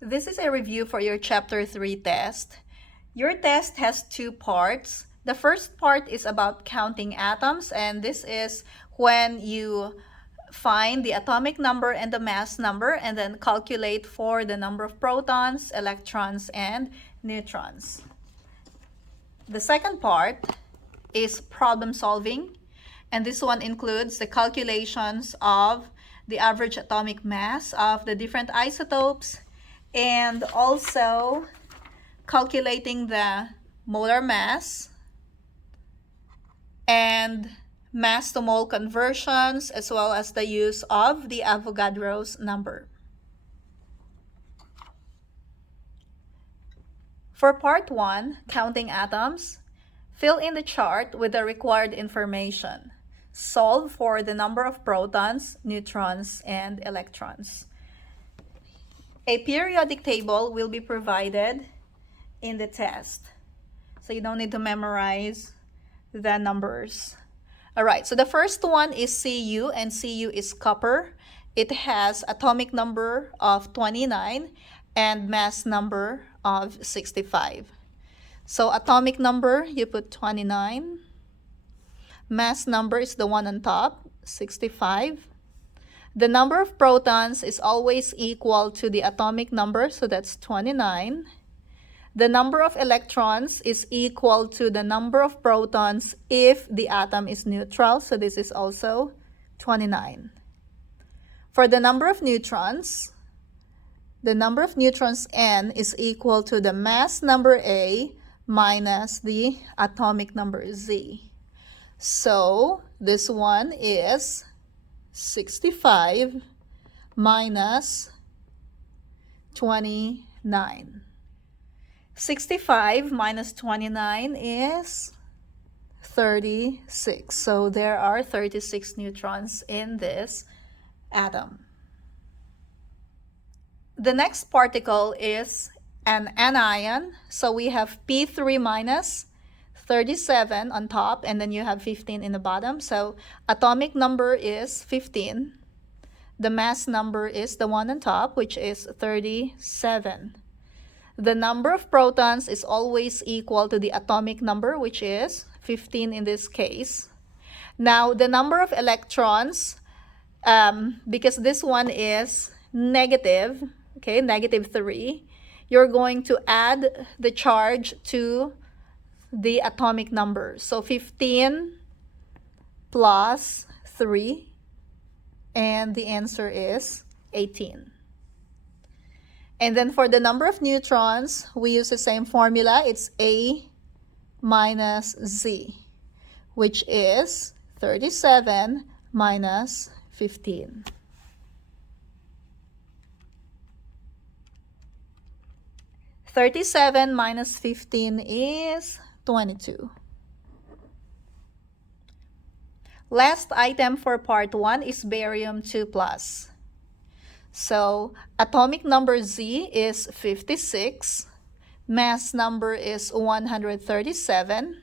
This is a review for your Chapter 3 test. Your test has two parts. The first part is about counting atoms, and this is when you find the atomic number and the mass number and then calculate for the number of protons, electrons, and neutrons. The second part is problem solving, and this one includes the calculations of the average atomic mass of the different isotopes and also calculating the molar mass and mass to mole conversions, as well as the use of the Avogadro's number. For part 1, counting atoms, fill in the chart with the required information. Solve for the number of protons, neutrons, and electrons. A periodic table will be provided in the test, so you don't need to memorize the numbers. All right, so the first one is Cu, and Cu is copper. It has atomic number of 29 and mass number of 65. So atomic number, you put 29. Mass number is the one on top, 65. The number of protons is always equal to the atomic number, so that's 29. The number of electrons is equal to the number of protons if the atom is neutral, so this is also 29. For the number of neutrons N is equal to the mass number A minus the atomic number Z. So this one is 65 minus 29. 65 minus 29 is 36. So there are 36 neutrons in this atom. The next particle is an anion. So we have P3 minus 37 on top, and then you have 15 in the bottom. So atomic number is 15. The mass number is the one on top, which is 37. The number of protons is always equal to the atomic number, which is 15 in this case. Now, the number of electrons, because this one is negative, okay, -3, you're going to add the charge to the atomic number. So 15 plus 3, and the answer is 18. And then for the number of neutrons, we use the same formula. It's A minus Z, which is 37 minus 15. (37 minus 15 is 22. Last item for part 1 is barium 2+. So atomic number Z is 56. Mass number is 137.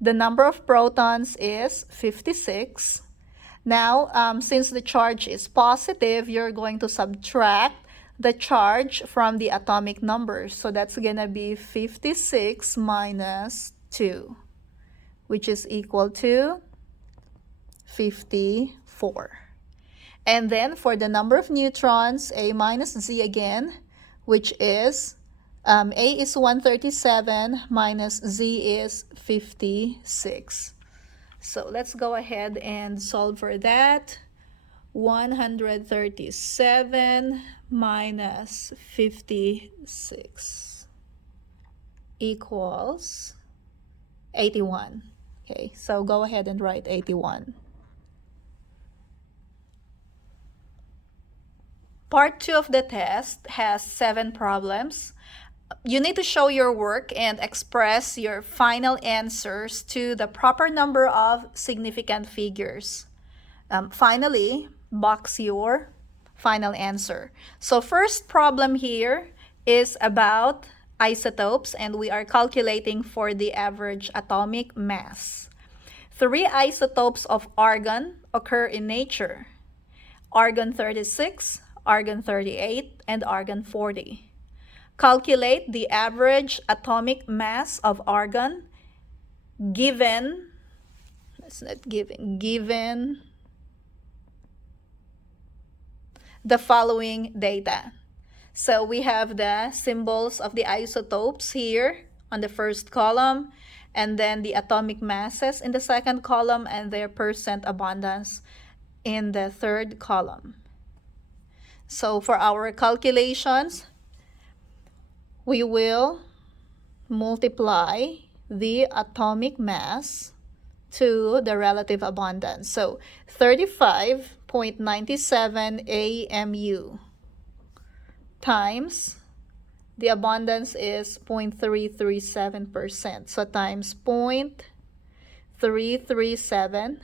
The number of protons is 56. Now, since the charge is positive, you're going to subtract the charge from the atomic number. So that's going to be 56 minus 2, which is equal to 54. And then for the number of neutrons, A minus Z again, which is A is 137 minus Z is 56. So let's go ahead and solve for that. 137 minus 56 equals 81. Okay, so go ahead and write 81. Part 2 of the test has 7 problems. You need to show your work and express your final answers to the proper number of significant figures. Finally, box your final answer. So first problem here is about isotopes, and we are calculating for the average atomic mass. 3 isotopes of argon occur in nature: argon 36, argon 38, and argon 40. Calculate the average atomic mass of argon given the following data. So we have the symbols of the isotopes here on the first column, and then the atomic masses in the second column, and their percent abundance in the third column. So for our calculations, we will multiply the atomic mass to the relative abundance. So 35.97 AMU times the abundance is 0.337%. So times 0.337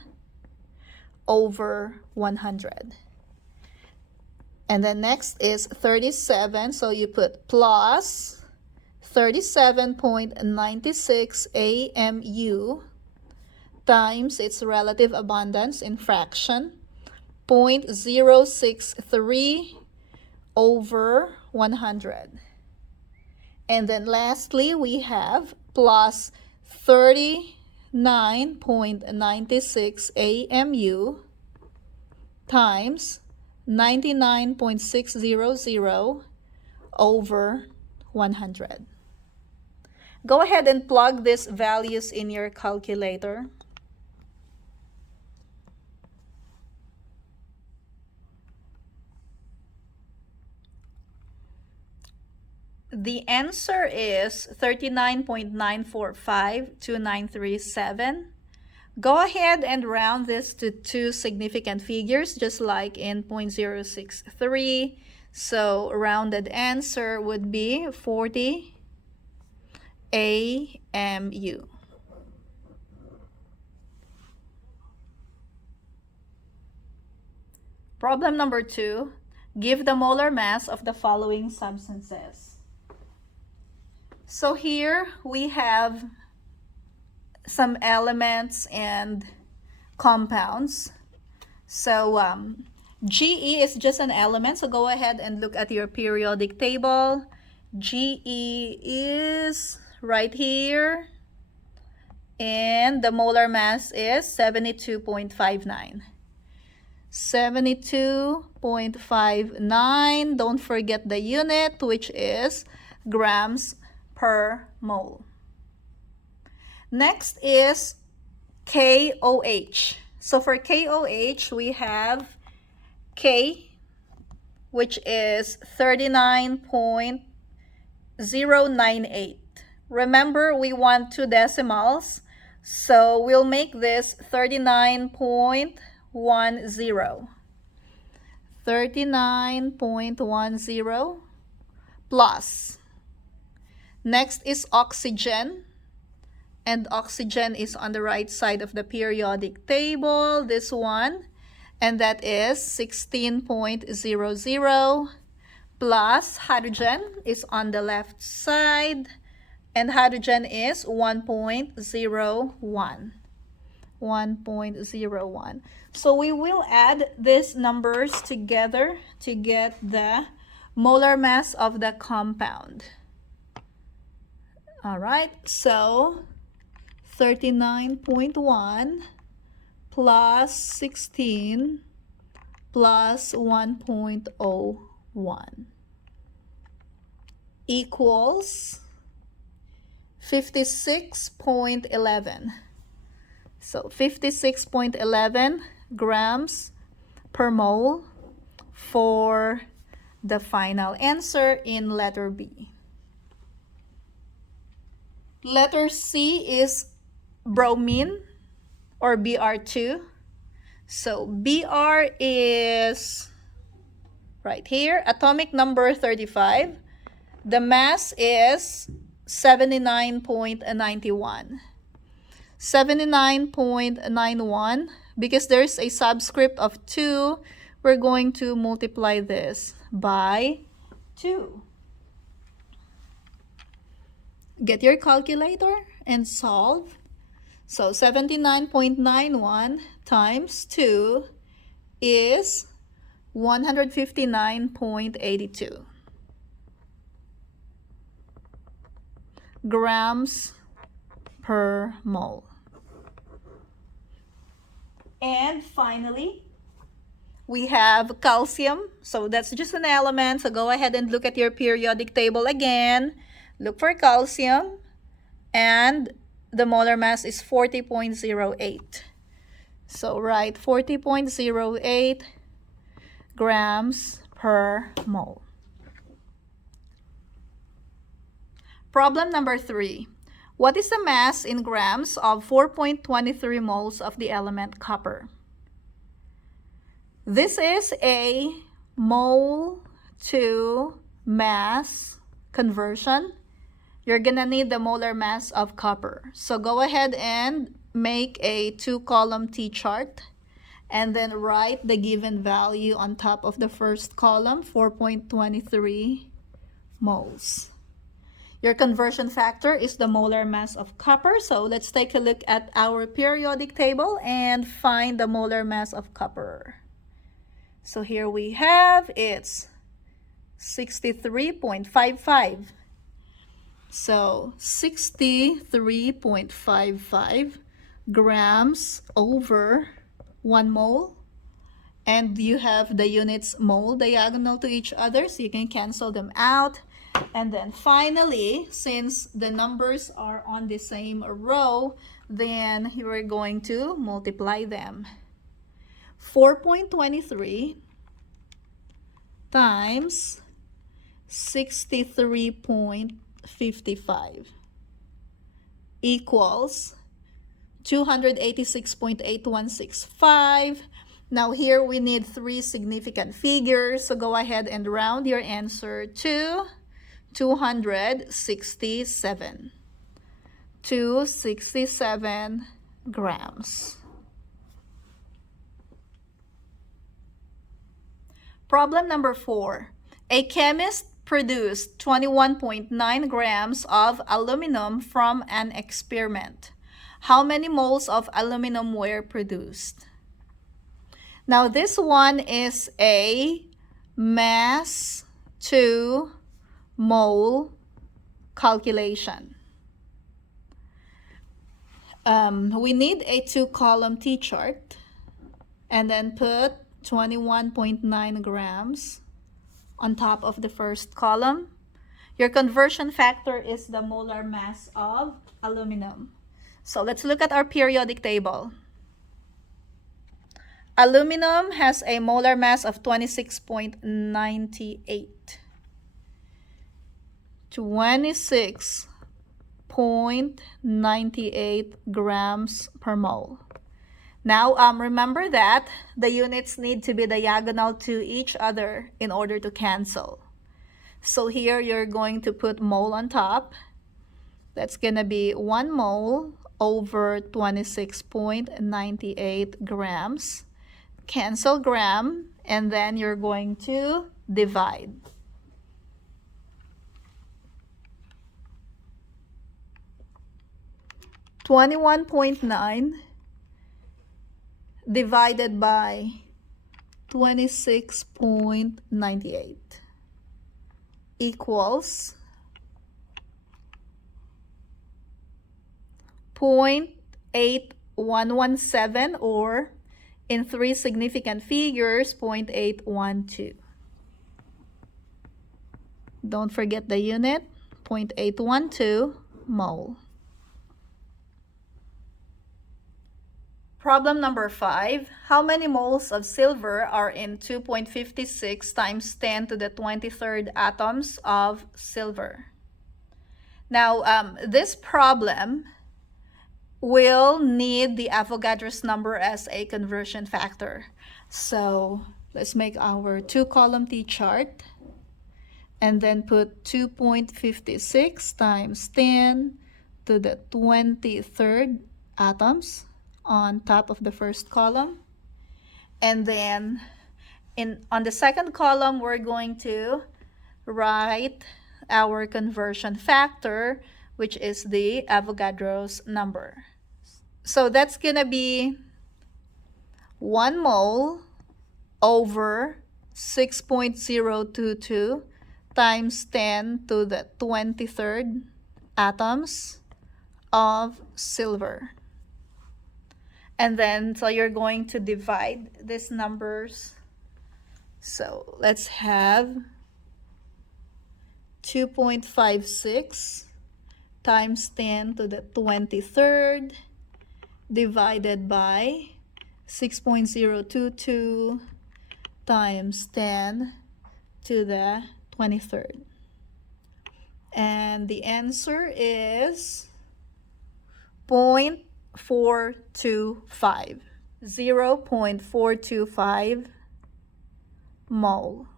over 100. And then next is 37. So you put plus 37.96 AMU times its relative abundance in fraction, 0.063 over 100. And then lastly, we have plus 39.96 AMU times 99.600 over 100. Go ahead and plug these values in your calculator. The answer is 39.945297. Go ahead and round this to two significant figures, just like in 0.063. So rounded answer would be 40 AMU. Problem number 2. Give the molar mass of the following substances. So here we have some elements and compounds. So GE is just an element, so go ahead and look at your periodic table. GE is right here, and the molar mass is 72.59. 72.59. Don't forget the unit, which is grams per mole. Next is KOH. So for KOH, we have K, which is 39.098. Remember, we want 2 decimals, so we'll make this 39.10. 39.10 plus. Next is oxygen, and oxygen is on the right side of the periodic table, this one, and that is 16.00 plus hydrogen is on the left side, and hydrogen is 1.01. 1.01. So we will add these numbers together to get the molar mass of the compound. All right, so 39.1 plus 16 plus 1.01 equals 56.11. So 56.11 grams per mole for the final answer in letter B. Letter C is bromine, or Br2. So Br is right here, atomic number 35. The mass is 79.91. 79.91. Because there's a subscript of 2, we're going to multiply this by 2. Get your calculator and solve. So 79.91 times 2 is 159.82 grams per mole. And finally, we have calcium. So that's just an element. So go ahead and look at your periodic table again. Look for calcium. And the molar mass is 40.08. So write 40.08 grams per mole. Problem number 3. What is the mass in grams of 4.23 moles of the element copper? This is a mole to mass conversion. You're gonna need the molar mass of copper. So go ahead and make a 2-column T-chart and then write the given value on top of the first column, 4.23 moles. Your conversion factor is the molar mass of copper. So let's take a look at our periodic table and find the molar mass of copper. So here we have, it's 63.55. So 63.55 grams over 1 mole. And you have the units mole diagonal to each other, so you can cancel them out. And then finally, since the numbers are on the same row, then you are going to multiply them. 4.23 times 63.55 equals 286.8165. Now here we need 3 significant figures, so go ahead and round your answer to 267. 267 grams. Problem number 4. A chemist produced 21.9 grams of aluminum from an experiment. How many moles of aluminum were produced? Now this one is a mass to mole calculation. We need a 2-column T-chart and then put 21.9 grams on top of the first column. Your conversion factor is the molar mass of aluminum. So let's look at our periodic table. Aluminum has a molar mass of 26.98. 26.98 grams per mole. Now, remember that the units need to be diagonal to each other in order to cancel. So here you're going to put mole on top. That's going to be 1 mole over 26.98 grams. Cancel gram, and then you're going to divide. $21.9 divided by 26.98 equals 0.8117, or in 3 significant figures, 0.812. Don't forget the unit, 0.812 mole. Problem number 5. How many moles of silver are in 2.56 times 10 to the 23rd atoms of silver? Now, this problem will need the Avogadro's number as a conversion factor. So let's make our 2-column T-chart and then put 2.56 times 10 to the 23rd atoms on top of the first column. And then on the second column, we're going to write our conversion factor, which is the Avogadro's number. So that's going to be 1 mole over 6.022 times 10 to the 23rd atoms of silver. And then, so you're going to divide these numbers. So let's have 2.56 times 10 to the 23rd divided by 6.022 times 10 to the 23rd. And the answer is 0.425. 0.425 mole.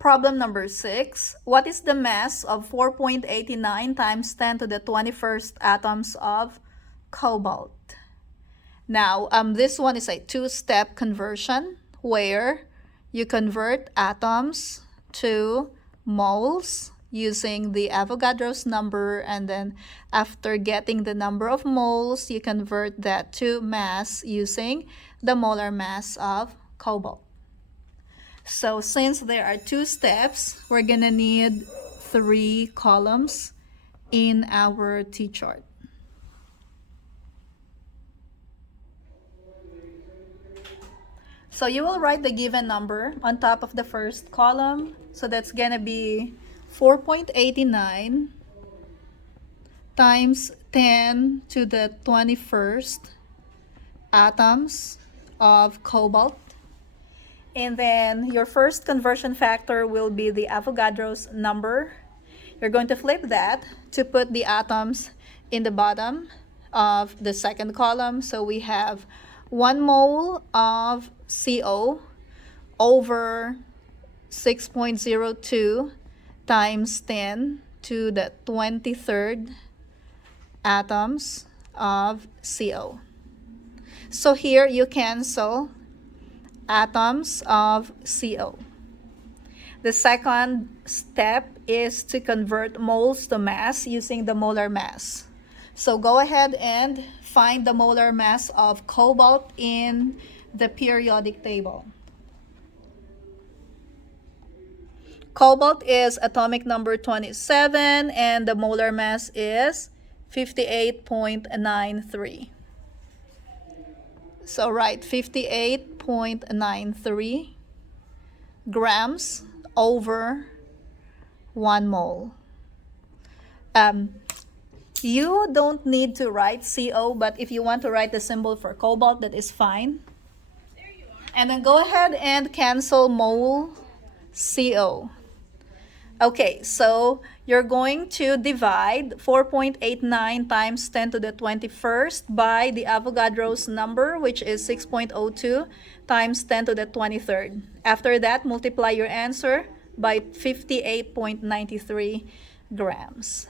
Problem number 6. What is the mass of 4.89 times 10 to the 21st atoms of cobalt? Now, this one is a two-step conversion where you convert atoms to moles using the Avogadro's number, and then after getting the number of moles, you convert that to mass using the molar mass of cobalt. So since there are two steps, we're gonna need 3 columns in our T-chart. So you will write the given number on top of the first column. So that's gonna be 4.89 times 10 to the 21st atoms of cobalt. And then your first conversion factor will be the Avogadro's number. You're going to flip that to put the atoms in the bottom of the second column. So we have 1 mole of CO over 6.02 times 10 to the 23rd atoms of CO. So here you cancel atoms of CO. The second step is to convert moles to mass using the molar mass. So go ahead and find the molar mass of cobalt in the periodic table. Cobalt is atomic number 27 and the molar mass is 58.93. So write 58.93 grams over 1 mole. You don't need to write CO, but if you want to write the symbol for cobalt, that is fine. There you are. And then go ahead and cancel mole CO. Okay, so you're going to divide 4.89 times 10 to the 21st by the Avogadro's number, which is 6.02 times 10 to the 23rd. After that, multiply your answer by 58.93 grams.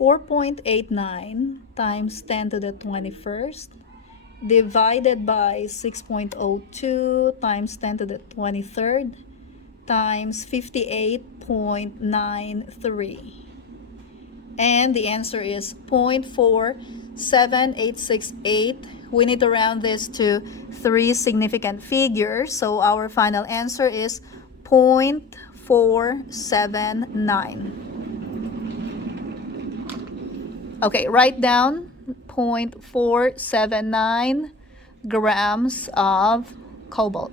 .89 times 10 to the 21st divided by 6.02 times 10 to the 23rd times 58.93. And the answer is 0.47868. We need to round this to 3 significant figures. So our final answer is 0.479. Okay, write down 0.479 grams of cobalt.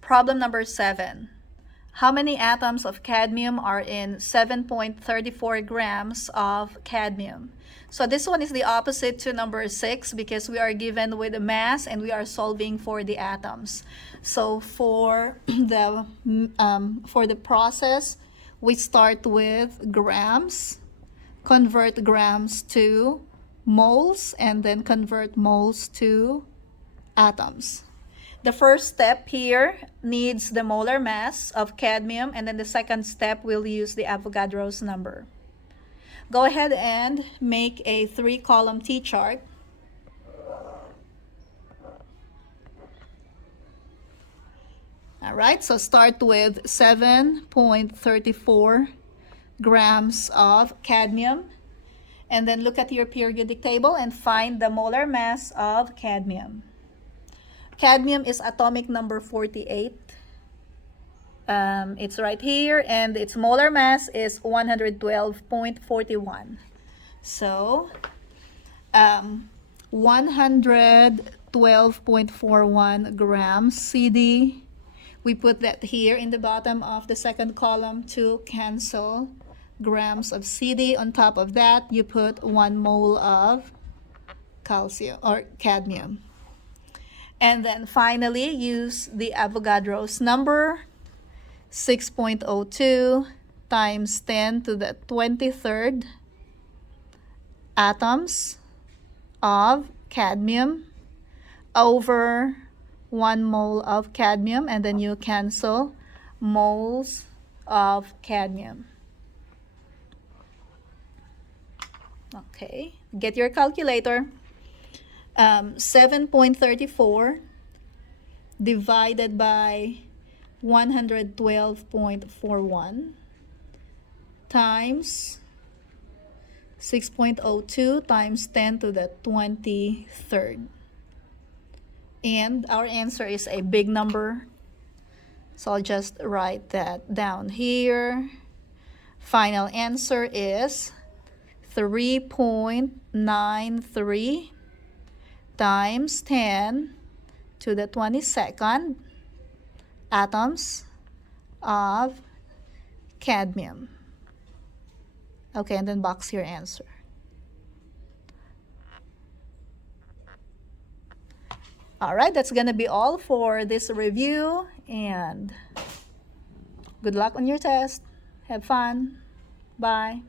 Problem number 7. How many atoms of cadmium are in 7.34 grams of cadmium? So this one is the opposite to number 6 because we are given with a mass and we are solving for the atoms. So for the process, we start with grams, convert grams to moles, and then convert moles to atoms. The first step here needs the molar mass of cadmium, and then the second step will use the Avogadro's number. Go ahead and make a 3-column T-chart. All right, so start with 7.34 grams of cadmium. And then look at your periodic table and find the molar mass of cadmium. Cadmium is atomic number 48. It's right here, and its molar mass is 112.41. So, 112.41 grams CD. We put that here in the bottom of the second column to cancel grams of CD. On top of that, you put 1 mole of calcium or cadmium. And then finally, use the Avogadro's number, 6.02 times 10 to the 23rd atoms of cadmium over 1 mole of cadmium, and then you cancel moles of cadmium. Okay, get your calculator. 7.34 divided by 112.41 times 6.02 times 10 to the 23rd. And our answer is a big number, so I'll just write that down here. Final answer is 3.93 times 10 to the 22nd atoms of cadmium. Okay, and then box your answer. All right, that's gonna be all for this review, and good luck on your test. Have fun. Bye.